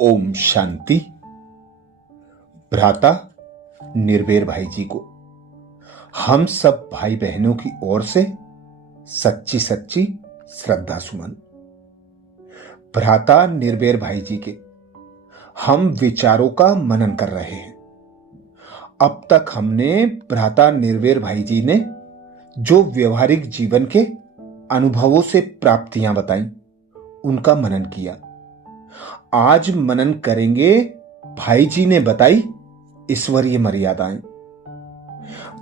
ओम शांति। भ्राता निर्भय भाई जी को हम सब भाई बहनों की ओर से सच्ची सच्ची श्रद्धा सुमन। भ्राता निर्भय भाई जी के हम विचारों का मनन कर रहे हैं। अब तक हमने भ्राता निर्भय भाई जी ने जो व्यवहारिक जीवन के अनुभवों से प्राप्तियां बताई, उनका मनन किया। आज मनन करेंगे भाई जी ने बताई ईश्वरीय मर्यादाएं।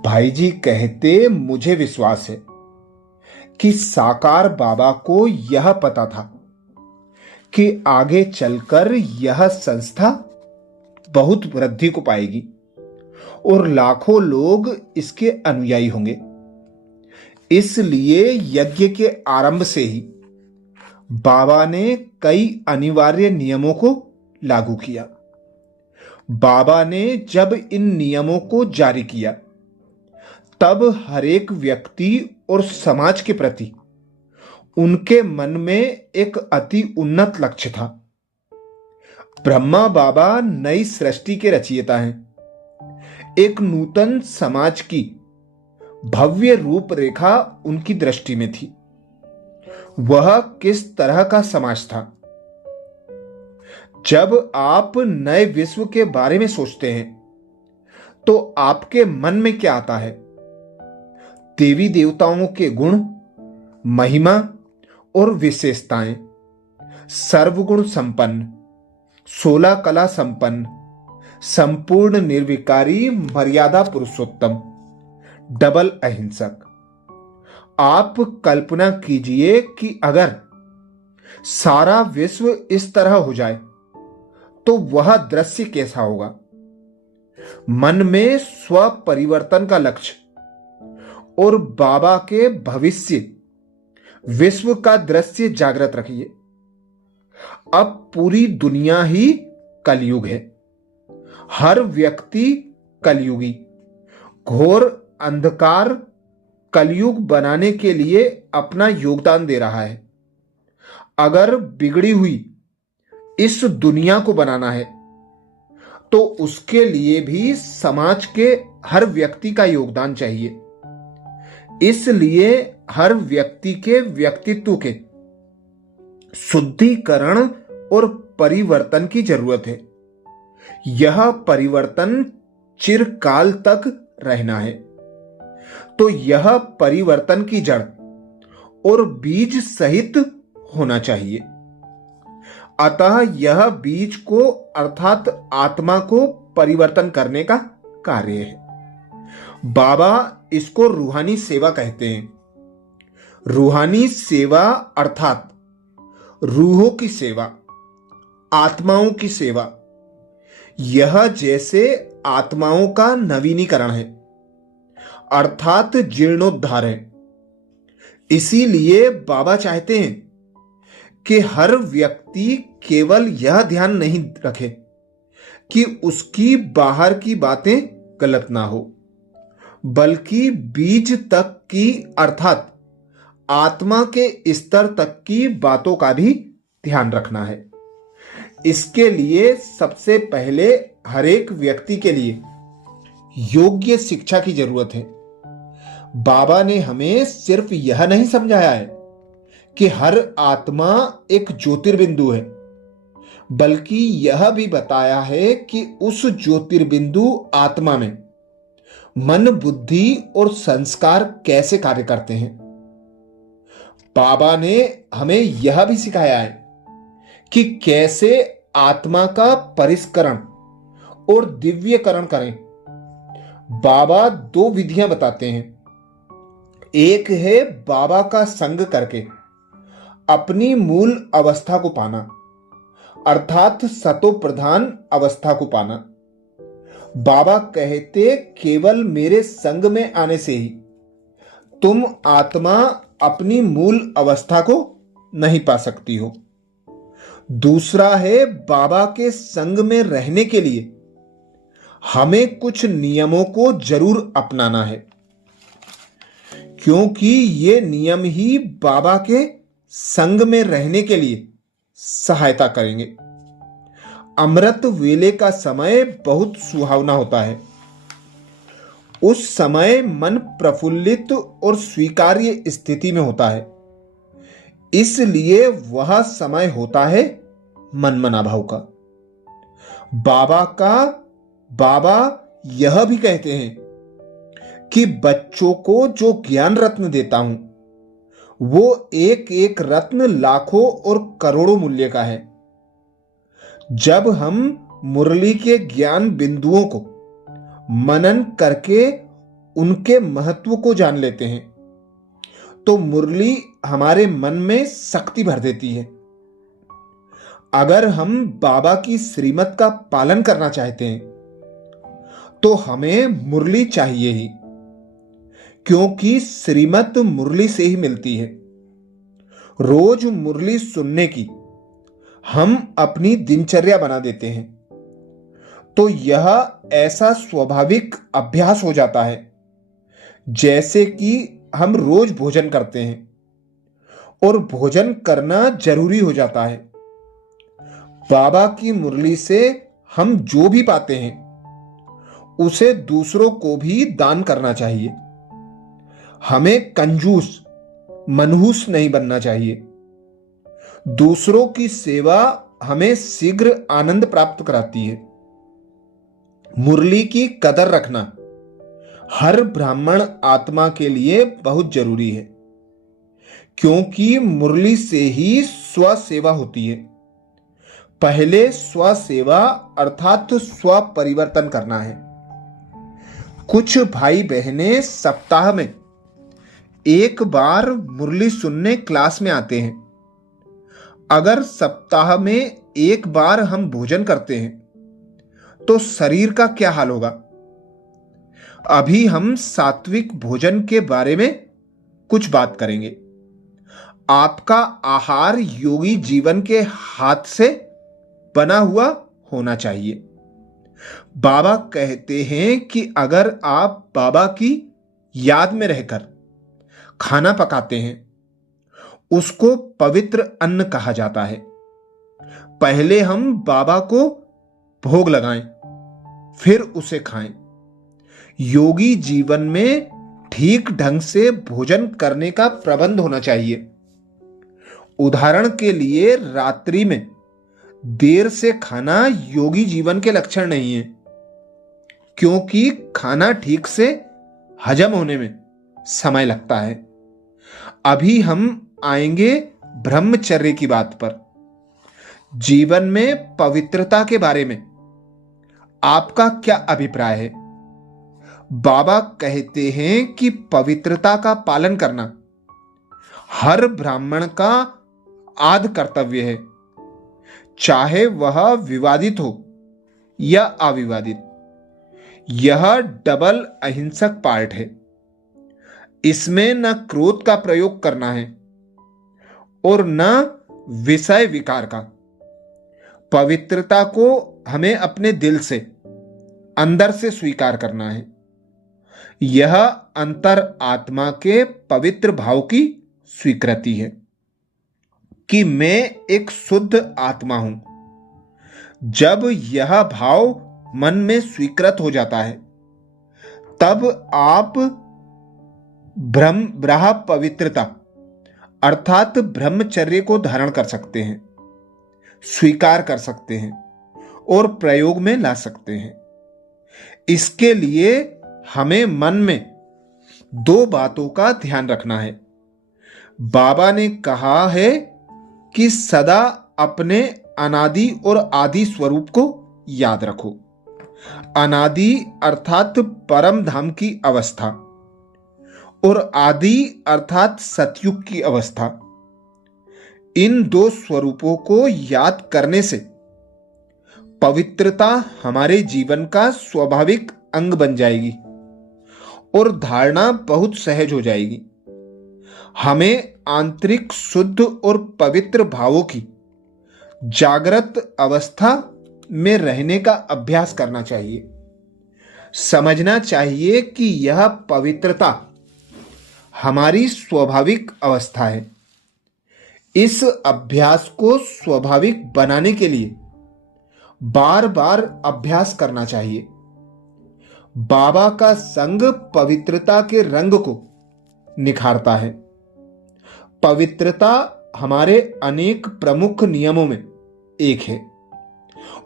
भाई जी कहते, मुझे विश्वास है कि साकार बाबा को यह पता था कि आगे चलकर यह संस्था बहुत वृद्धि को पाएगी और लाखों लोग इसके अनुयायी होंगे। इसलिए यज्ञ के आरंभ से ही बाबा ने कई अनिवार्य नियमों को लागू किया। बाबा ने जब इन नियमों को जारी किया, तब हर एक व्यक्ति और समाज के प्रति उनके मन में एक अति उन्नत लक्ष्य था। ब्रह्मा बाबा नई सृष्टि के रचयिता हैं। एक नूतन समाज की भव्य रूपरेखा उनकी दृष्टि में थी। वह किस तरह का समाज था? जब आप नए विश्व के बारे में सोचते हैं तो आपके मन में क्या आता है? देवी देवताओं के गुण, महिमा और विशेषताएं, सर्वगुण संपन्न, 16 कला संपन्न, संपूर्ण निर्विकारी, मर्यादा पुरुषोत्तम, डबल अहिंसक। आप कल्पना कीजिए कि अगर सारा विश्व इस तरह हो जाए तो वह दृश्य कैसा होगा? मन में स्व परिवर्तन का लक्ष्य और बाबा के भविष्य विश्व का दृश्य जागृत रखिए। अब पूरी दुनिया ही कलयुग है। हर व्यक्ति कलयुगी, घोर अंधकार कलयुग बनाने के लिए अपना योगदान दे रहा है। अगर बिगड़ी हुई इस दुनिया को बनाना है तो उसके लिए भी समाज के हर व्यक्ति का योगदान चाहिए। इसलिए हर व्यक्ति के व्यक्तित्व के शुद्धिकरण और परिवर्तन की जरूरत है। यह परिवर्तन चिरकाल तक रहना है। तो यह परिवर्तन की जड़ और बीज सहित होना चाहिए। अतः यह बीज को अर्थात आत्मा को परिवर्तन करने का कार्य है। बाबा इसको रूहानी सेवा कहते हैं। रूहानी सेवा अर्थात रूहों की सेवा, आत्माओं की सेवा। यह जैसे आत्माओं का नवीनीकरण है, अर्थात जीर्णोद्धार है। इसीलिए बाबा चाहते हैं कि हर व्यक्ति केवल यह ध्यान नहीं रखे कि उसकी बाहर की बातें गलत ना हो, बल्कि बीज तक की अर्थात आत्मा के स्तर तक की बातों का भी ध्यान रखना है। इसके लिए सबसे पहले हर एक व्यक्ति के लिए योग्य शिक्षा की जरूरत है। बाबा ने हमें सिर्फ यह नहीं समझाया है कि हर आत्मा एक ज्योतिर्बिंदु है, बल्कि यह भी बताया है कि उस ज्योतिर्बिंदु आत्मा में मन, बुद्धि और संस्कार कैसे कार्य करते हैं। बाबा ने हमें यह भी सिखाया है कि कैसे आत्मा का परिष्करण और दिव्यकरण करें। बाबा दो विधियां बताते हैं। एक है बाबा का संग करके अपनी मूल अवस्था को पाना, अर्थात सतो प्रधान अवस्था को पाना। बाबा कहते, केवल मेरे संग में आने से ही तुम आत्मा अपनी मूल अवस्था को नहीं पा सकती हो। दूसरा है बाबा के संग में रहने के लिए हमें कुछ नियमों को जरूर अपनाना है, क्योंकि ये नियम ही बाबा के संग में रहने के लिए सहायता करेंगे। अमृत वेले का समय बहुत सुहावना होता है। उस समय मन प्रफुल्लित और स्वीकार्य स्थिति में होता है, इसलिए वह समय होता है मनमना भाव का। बाबा यह भी कहते हैं कि बच्चों को जो ज्ञान रत्न देता हूं, वो एक एक रत्न लाखों और करोड़ों मूल्य का है। जब हम मुरली के ज्ञान बिंदुओं को मनन करके उनके महत्व को जान लेते हैं, तो मुरली हमारे मन में शक्ति भर देती है। अगर हम बाबा की श्रीमत का पालन करना चाहते हैं, तो हमें मुरली चाहिए ही, क्योंकि श्रीमत मुरली से ही मिलती है। रोज मुरली सुनने की हम अपनी दिनचर्या बना देते हैं, तो यह ऐसा स्वाभाविक अभ्यास हो जाता है जैसे कि हम रोज भोजन करते हैं, और भोजन करना जरूरी हो जाता है। बाबा की मुरली से हम जो भी पाते हैं, उसे दूसरों को भी दान करना चाहिए। हमें कंजूस मनहूस नहीं बनना चाहिए। दूसरों की सेवा हमें शीघ्र आनंद प्राप्त कराती है। मुरली की कदर रखना हर ब्राह्मण आत्मा के लिए बहुत जरूरी है, क्योंकि मुरली से ही स्व सेवा होती है। पहले स्व सेवा अर्थात स्व परिवर्तन करना है। कुछ भाई बहनें सप्ताह में एक बार मुरली सुनने क्लास में आते हैं। अगर सप्ताह में एक बार हम भोजन करते हैं, तो शरीर का क्या हाल होगा? अभी हम सात्विक भोजन के बारे में कुछ बात करेंगे। आपका आहार योगी जीवन के हाथ से बना हुआ होना चाहिए। बाबा कहते हैं कि अगर आप बाबा की याद में रहकर खाना पकाते हैं, उसको पवित्र अन्न कहा जाता है। पहले हम बाबा को भोग लगाएं, फिर उसे खाएं। योगी जीवन में ठीक ढंग से भोजन करने का प्रबंध होना चाहिए। उदाहरण के लिए, रात्रि में देर से खाना योगी जीवन के लक्षण नहीं है, क्योंकि खाना ठीक से हजम होने में समय लगता है। अभी हम आएंगे ब्रह्मचर्य की बात पर। जीवन में पवित्रता के बारे में आपका क्या अभिप्राय है? बाबा कहते हैं कि पवित्रता का पालन करना हर ब्राह्मण का आद्य कर्तव्य है, चाहे वह विवादित हो या अविवादित। यह डबल अहिंसक पार्ट है। इसमें न क्रोध का प्रयोग करना है और न विषय विकार का। पवित्रता को हमें अपने दिल से, अंदर से स्वीकार करना है। यह अंतर आत्मा के पवित्र भाव की स्वीकृति है कि मैं एक शुद्ध आत्मा हूं। जब यह भाव मन में स्वीकृत हो जाता है, तब आप ब्रह्म पवित्रता अर्थात ब्रह्मचर्य को धारण कर सकते हैं, स्वीकार कर सकते हैं और प्रयोग में ला सकते हैं। इसके लिए हमें मन में दो बातों का ध्यान रखना है। बाबा ने कहा है कि सदा अपने अनादि और आदि स्वरूप को याद रखो। अनादि अर्थात परम धाम की अवस्था और आदि अर्थात सतयुग की अवस्था। इन दो स्वरूपों को याद करने से पवित्रता हमारे जीवन का स्वाभाविक अंग बन जाएगी और धारणा बहुत सहज हो जाएगी। हमें आंतरिक शुद्ध और पवित्र भावों की जागृत अवस्था में रहने का अभ्यास करना चाहिए। समझना चाहिए कि यह पवित्रता हमारी स्वाभाविक अवस्था है। इस अभ्यास को स्वाभाविक बनाने के लिए बार बार अभ्यास करना चाहिए। बाबा का संग पवित्रता के रंग को निखारता है। पवित्रता हमारे अनेक प्रमुख नियमों में एक है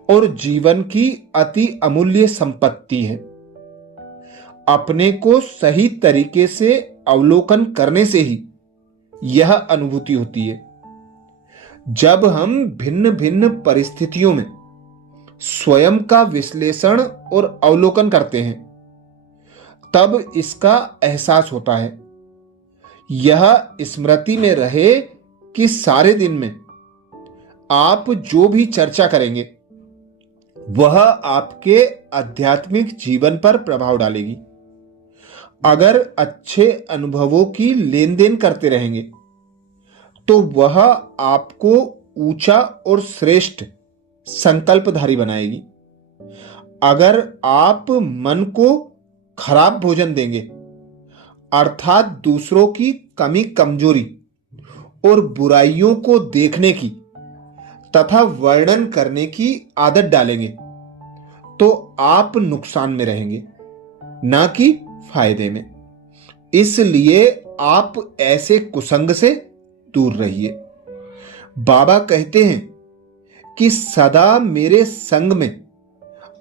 और जीवन की अति अमूल्य संपत्ति है। अपने को सही तरीके से अवलोकन करने से ही यह अनुभूति होती है। जब हम भिन्न भिन्न परिस्थितियों में स्वयं का विश्लेषण और अवलोकन करते हैं, तब इसका एहसास होता है। यह स्मृति में रहे कि सारे दिन में आप जो भी चर्चा करेंगे वह आपके आध्यात्मिक जीवन पर प्रभाव डालेगी। अगर अच्छे अनुभवों की लेन देन करते रहेंगे तो वह आपको ऊंचा और श्रेष्ठ संकल्पधारी बनाएगी। अगर आप मन को खराब भोजन देंगे, अर्थात दूसरों की कमी कमजोरी और बुराइयों को देखने की तथा वर्णन करने की आदत डालेंगे, तो आप नुकसान में रहेंगे, ना कि फायदे में। इसलिए आप ऐसे कुसंग से दूर रहिए। बाबा कहते हैं कि सदा मेरे संग में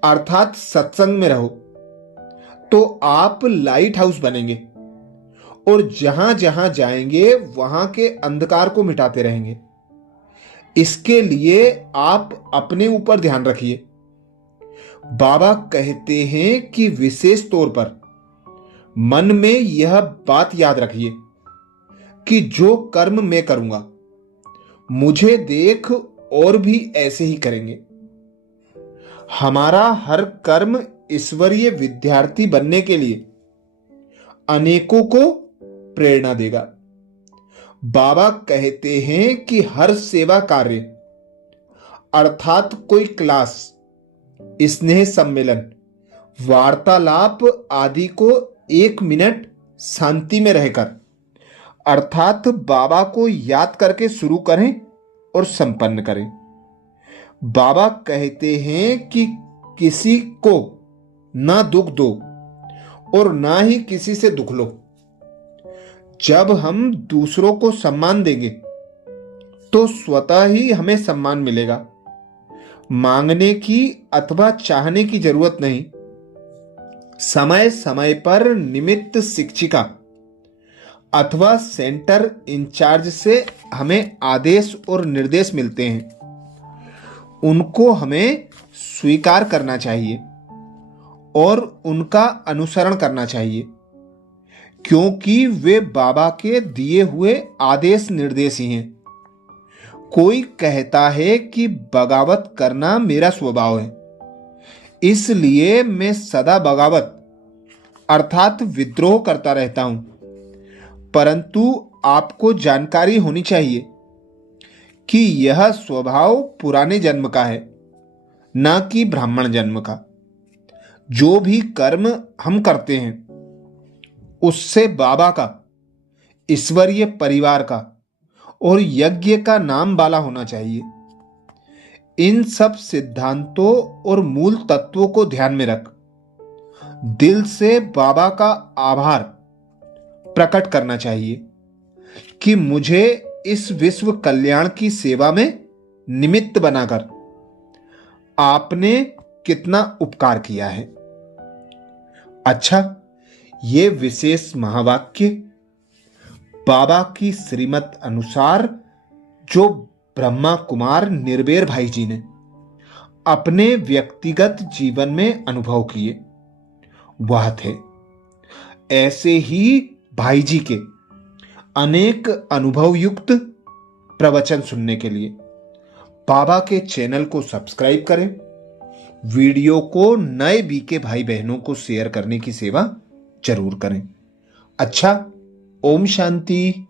अर्थात सत्संग में रहो, तो आप लाइट हाउस बनेंगे और जहां जहां जाएंगे वहां के अंधकार को मिटाते रहेंगे। इसके लिए आप अपने ऊपर ध्यान रखिए। बाबा कहते हैं कि विशेष तौर पर मन में यह बात याद रखिए कि जो कर्म मैं करूंगा, मुझे देख और भी ऐसे ही करेंगे। हमारा हर कर्म ईश्वरीय विद्यार्थी बनने के लिए अनेकों को प्रेरणा देगा। बाबा कहते हैं कि हर सेवा कार्य अर्थात कोई क्लास, स्नेह सम्मेलन, वार्तालाप आदि को 1 मिनट शांति में रहकर अर्थात बाबा को याद करके शुरू करें और संपन्न करें। बाबा कहते हैं कि किसी को ना दुख दो और ना ही किसी से दुख लो। जब हम दूसरों को सम्मान देंगे तो स्वतः ही हमें सम्मान मिलेगा। मांगने की अथवा चाहने की जरूरत नहीं। समय समय पर निमित्त शिक्षिका अथवा सेंटर इंचार्ज से हमें आदेश और निर्देश मिलते हैं। उनको हमें स्वीकार करना चाहिए और उनका अनुसरण करना चाहिए, क्योंकि वे बाबा के दिए हुए आदेश निर्देश ही हैं। कोई कहता है कि बगावत करना मेरा स्वभाव है, इसलिए मैं सदा बगावत अर्थात विद्रोह करता रहता हूं। परंतु आपको जानकारी होनी चाहिए कि यह स्वभाव पुराने जन्म का है, ना कि ब्राह्मण जन्म का। जो भी कर्म हम करते हैं उससे बाबा का, ईश्वरीय परिवार का और यज्ञ का नाम वाला होना चाहिए। इन सब सिद्धांतों और मूल तत्वों को ध्यान में रख दिल से बाबा का आभार प्रकट करना चाहिए कि मुझे इस विश्व कल्याण की सेवा में निमित्त बनाकर आपने कितना उपकार किया है। अच्छा, ये विशेष महावाक्य बाबा की श्रीमत अनुसार जो ब्रह्मा कुमार निर्बेर भाई जी ने अपने व्यक्तिगत जीवन में अनुभव किए वह थे। ऐसे ही भाई जी के अनेक अनुभव युक्त प्रवचन सुनने के लिए बाबा के चैनल को सब्सक्राइब करें। वीडियो को नए बीके भाई बहनों को शेयर करने की सेवा जरूर करें। अच्छा, ओम शांति।